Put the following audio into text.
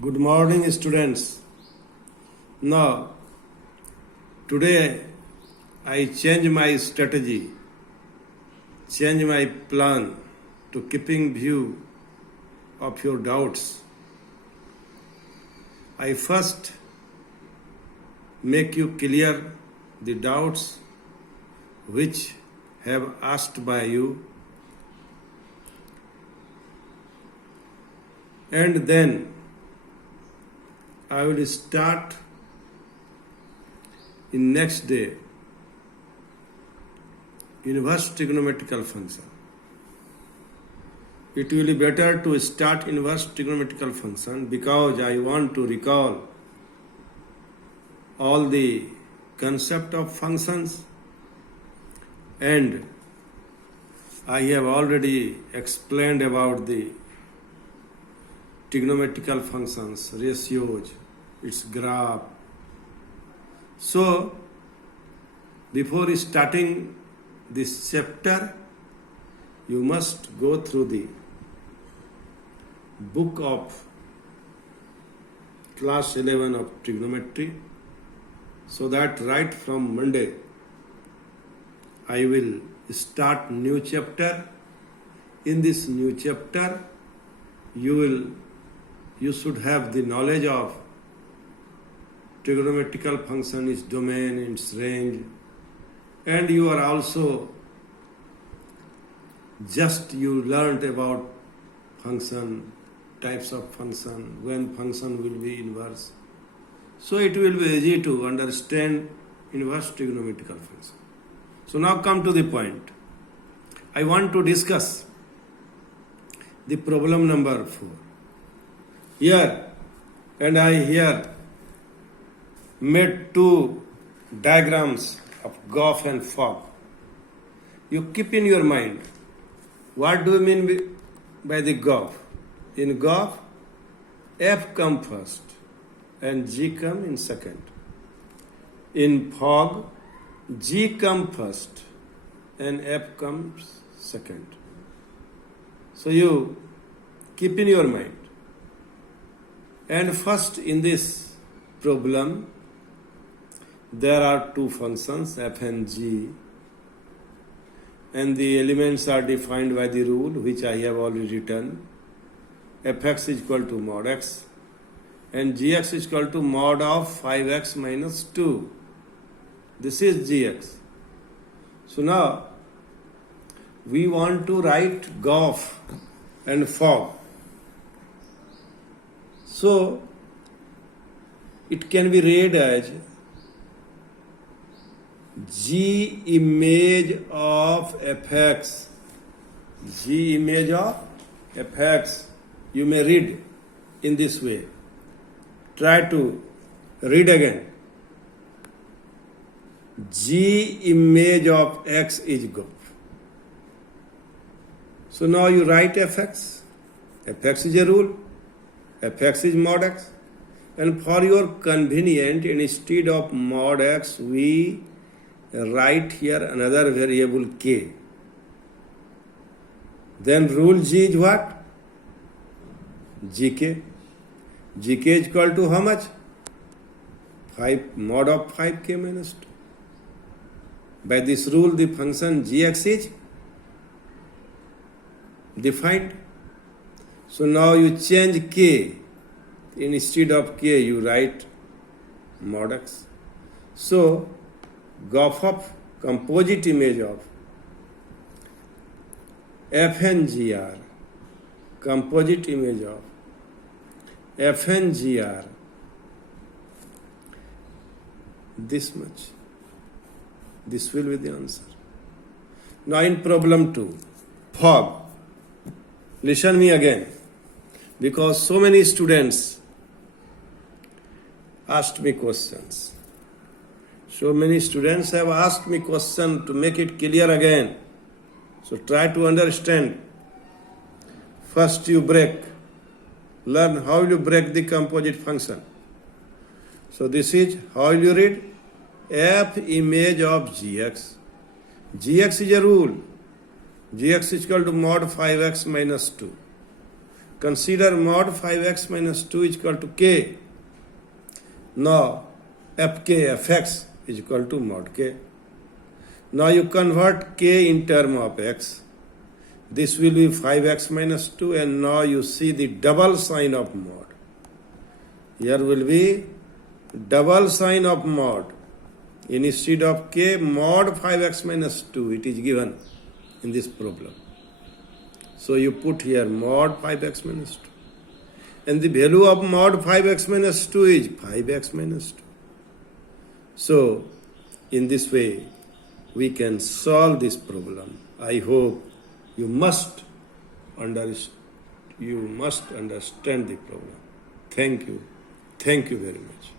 Good morning, students. Now, today I change my strategy, change my plan to keeping view of your doubts. I first make you clear the doubts which have asked by you, and then I will start in next day inverse trigonometrical function. It will be better to start inverse trigonometrical function because I want to recall all the concept of functions, and I have already explained about the trigonometrical functions, ratios, its graph. So, before starting this chapter, you must go through the book of class 11 of trigonometry, so that right from Monday I will start new chapter. In this new chapter, you should have the knowledge of trigonometrical function, its domain, its range, and you are also you learned about function, types of function, when function will be inverse. So it will be easy to understand inverse trigonometrical function. So now come to the point. I want to discuss the problem number 4. Here, and I here made two diagrams of Goff and fog. You keep in your mind, what do you mean by the Goff? In Goff, F come first and G come in second. In fog, G come first and F comes second. So you keep in your mind. And first in this problem, there are two functions, f and g, and the elements are defined by the rule which I have already written. Fx is equal to mod x and gx is equal to mod of 5x minus 2. This is gx. So now we want to write Goff and fog. So it can be read as G image of fx. G image of fx. You may read in this way. Try to read again. G image of x is Goff. So now you write fx. Fx is a rule. Fx is mod x, and for your convenience, instead of mod x, we write here another variable k. Then rule G is what? Gk. Gk is equal to how much? 5 mod of 5k minus 2. By this rule, the function gx is defined. So now you change k. Instead of k, you write mod x. So Goff of composite image of f and gr, composite image of f and gr, this much. This will be the answer. Now in problem 2, fog. Listen me again, because so many students asked me questions. So many students have asked me questions to make it clear again. So try to understand. First you break. Learn how you break the composite function. So this is how you read f image of gx. Gx is a rule. Gx is equal to mod 5x minus 2. Consider mod 5x minus 2 is equal to k. Now fk fx is equal to mod k. Now you convert k in term of x. This will be 5x minus 2, and now you see the double sign of mod. Here will be double sign of mod. Instead of k, mod 5x minus 2, it is given in this problem. So you put here mod 5x minus 2. And the value of mod 5x minus 2 is 5x minus 2. So in this way, we can solve this problem. I hope you must understand the problem. Thank you. Thank you very much.